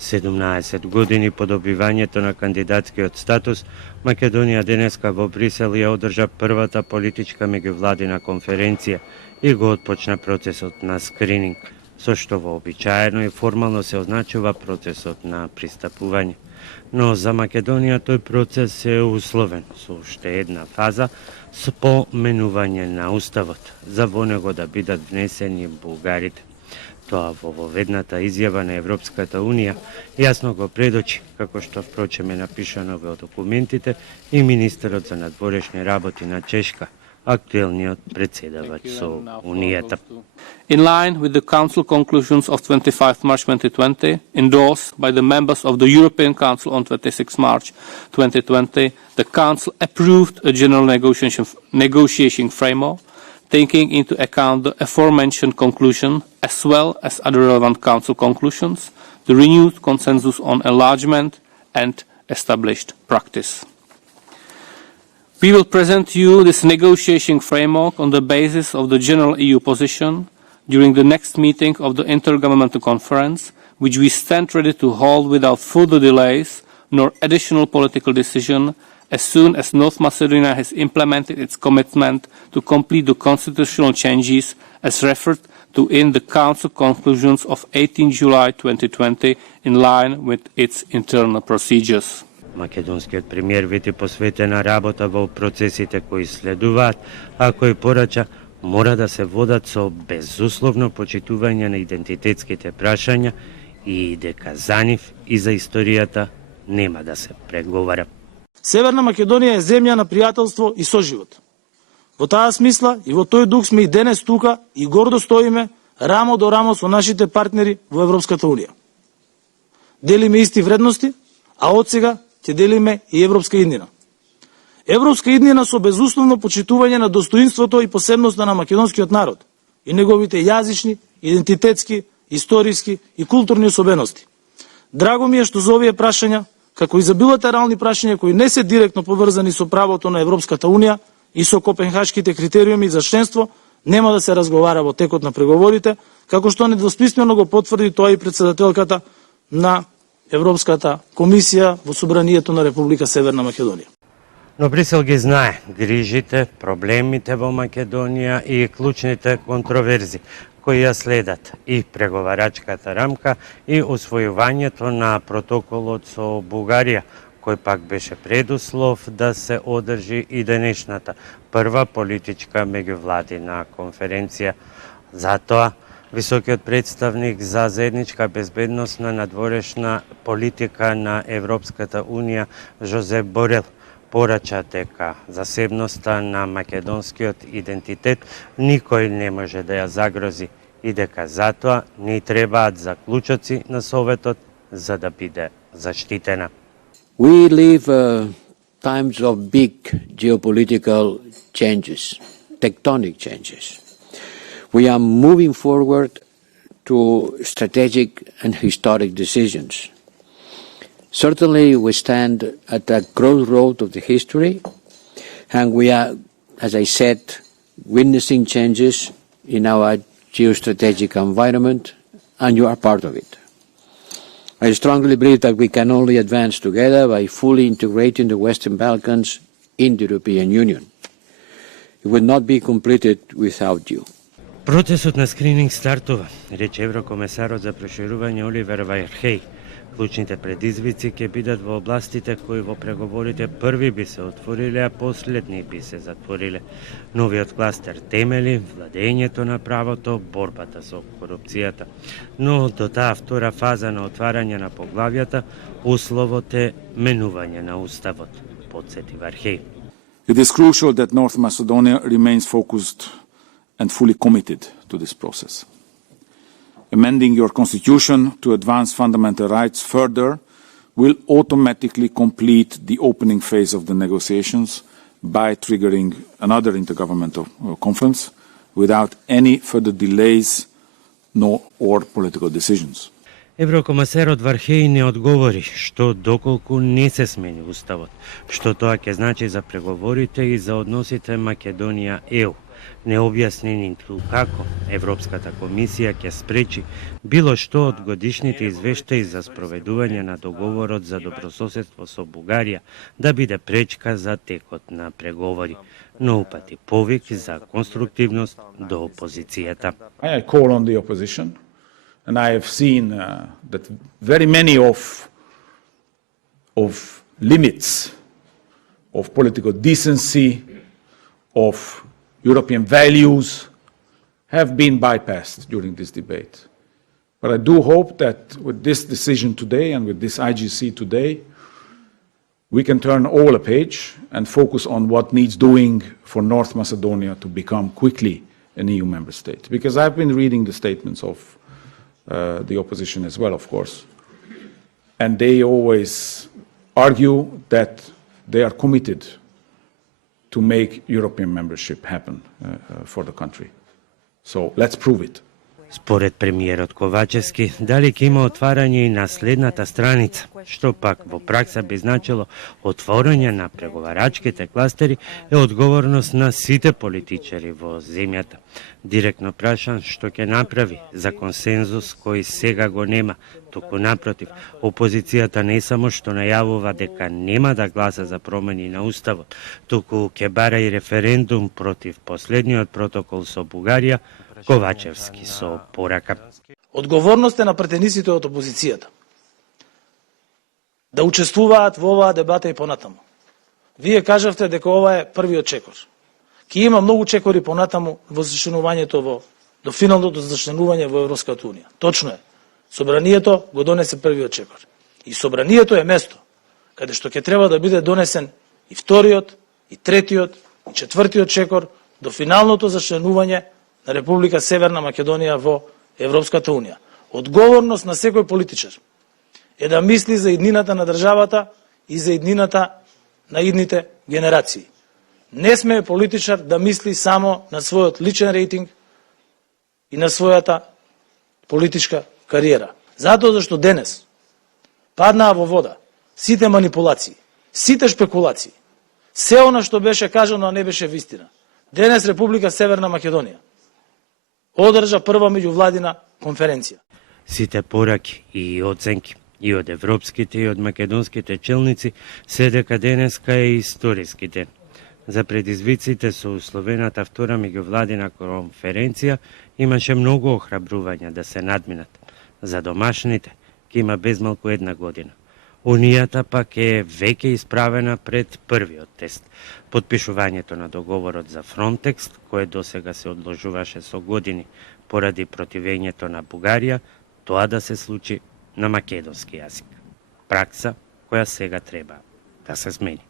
17 години по добивањето на кандидатскиот статус, Македонија денеска во Брисел ја одржа првата политичка меѓувладина конференција и го отпочна процесот на скрининг, со што вообичаено и формално се означува процесот на пристапување. Но за Македонија тој процес е условен со уште една фаза со поменување на уставот, за во него да бидат внесени бугарите. Тоа во воведната изјава на Европската Унија јасно го предочи, како што впрочем е напишано во документите и министерот за надворешни работи на Чешка, актуелниот председавач со Унијата. In line with the Council conclusions of 25 March 2020, endorsed by the members of the European Council on 26 March 2020, the Council approved a general negotiation framework, taking into account the aforementioned conclusion as well as other relevant Council conclusions, the renewed consensus on enlargement and established practice. We will present you this negotiation framework on the basis of the general EU position during the next meeting of the Intergovernmental Conference, which we stand ready to hold without further delays nor additional political decision as soon as North Macedonia has implemented its commitment to complete the constitutional changes as referred to in the Council conclusions of 18 July 2020 in line with its internal procedures. Македонскиот премиер вети посветена работа во процесите кои следуваат, а кои порача мора да се водат со безусловно почитување на идентитетските прашања и дека за нив и за историјата нема да се преговара. Северна Македонија е земја на пријателство и соживот. Во таа смисла и во тој дух сме и денес тука и гордо стоиме рамо до рамо со нашите партнери во Европската Унија. Делиме исти вредности, а од сега ќе делиме и европска иднина. Европска иднина со безусловно почитување на достоинството и посебноста на македонскиот народ и неговите јазични, идентитетски, историски и културни особености. Драго ми е што за овие прашања, како и за билатерални прашања кои не се директно поврзани со правото на Европската Унија и со копенхашките критериуми за членство, нема да се разговара во текот на преговорите, како што недвосмислено го потврди тоа и председателката на Европската комисија во Собранието на Република Северна Македонија. Но Брисел ги знае грижите, проблемите во Македонија и клучните контроверзи кои ја следат и преговарачката рамка и усвојувањето на протоколот со Бугарија, кој пак беше предуслов да се одржи и денешната прва политичка меѓувладина конференција. Затоа високиот представник за заедничка безбедносна надворешна политика на Европската Унија Жозеп Борел порача дека засебноста на македонскиот идентитет никој не може да ја загрози и дека затоа не требаат заклучоци на Советот за да биде заштитена. We live times of big geopolitical changes, tectonic changes. We are moving forward to strategic and historic decisions. Certainly, we stand at a crossroad of the history, and we are, as I said, witnessing changes in our geostrategic environment, and you are part of it. I strongly believe that we can only advance together by fully integrating the Western Balkans in the European Union. It will not be completed without you. Процесот на скрининг стартува, рече еврокомесарот за проширување Оливер Вархеј. Клучните предизвици ќе бидат во областите кои во преговорите први би се отвориле, а последни би се затвориле. Новиот кластер темели, владењето на правото, борбата со корупцијата. Но до таа втора фаза на отварање на поглавјата, условот е менување на уставот, подсети Вархеј. It is crucial that North Macedonia remains focused and fully committed to this process. Amending your constitution to advance fundamental rights further will automatically complete the opening phase of the negotiations by triggering another intergovernmental conference without any further delays or political decisions. Еврокомесарот Вархеј не одговори што доколку не се смени уставот, што тоа ќе значи за преговорите и за односите Македонија-ЕУ. Не објасни ниту како Европската комисија ќе спречи било што од годишните извештаи за спроведување на договорот за добрососедство со Бугарија да биде пречка за текот на преговори, но упати повик за конструктивност до опозицијата. I call on the opposition, and I have seen that very many of limits of political decency, of European values, have been bypassed during this debate. But I do hope that with this decision today and with this IGC today, we can turn all a page and focus on what needs doing for North Macedonia to become quickly an EU member state. Because I've been reading the statements of the opposition as well, of course, and they always argue that they are committed to make European membership happen for the country. So let's prove it. Според премиерот Ковачевски, дали ќе има отварање и на следната страница, што пак во пракса би значило отворање на преговарачките кластери, е одговорност на сите политичари во земјата. Директно прашан што ќе направи за консензус кој сега го нема, туку напротив, опозицијата не само што најавува дека нема да гласа за промени на уставот, туку ќе бара и референдум против последниот протокол со Бугарија, Ковачевски со порака. Одговорност е на претениците од опозицијата да учествуваат во оваа дебата и понатаму. Вие кажавте дека ова е првиот чекор. Ке има многу чекори понатаму во зачленувањето до финалното зачленување во Европската унија. Точно е. Собранието го донесе првиот чекор. И собранието е место каде што ќе треба да биде донесен и вториот, и третиот, и четвртиот чекор до финалното зачленување на Република Северна Македонија во Европската унија. Одговорност на секој политичар е да мисли за иднината на државата и за иднината на идните генерации. Не сме политичар да мисли само на својот личен рейтинг и на својата политичка кариера. Затоа зашто денес паднаа во вода сите манипулации, сите шпекулации, се она што беше кажано, а не беше вистина. Денес Република Северна Македонија одржа прва меѓувладина конференција. Сите пораки и оценки и од европските и од македонските челници се дека денеска е историски ден. За предизвиците со условената втора меѓувладина конференција имаше многу охрабрувања да се надминат. За домашните ќе има безмалку една година. Унијата пак е веќе исправена пред првиот тест. Подпишувањето на договорот за Фронтекс, кој досега се одложуваше со години поради противењето на Бугарија, тоа да се случи на македонски јазик. Пракса која сега треба да се смени.